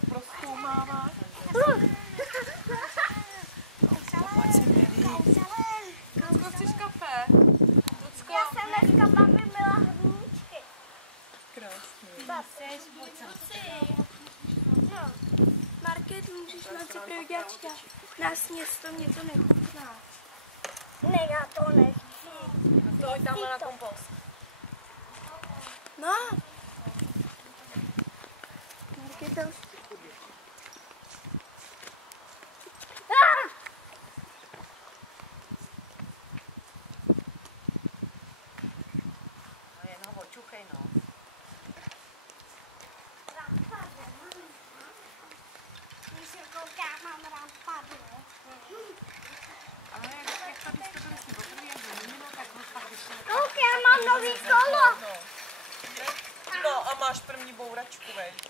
to prozkoumávat. Lucko, chceš kafe? Lucko, Já jsem dneska mami měla hrníčky. krásný. No. Market, můžeš nám si provědět, nás město mě to nechutná. Ne, já to nechci. To hoď tamhle na kompost. No. Market, to už... Jen ho očuchej, no. Když se kouká, mám rád padlo. Ale jak tady jste byli si poprvé jak do mimo, tak ho fakt vyšlo. Kouk, já mám nový kolo. No a máš první bouračku, veď.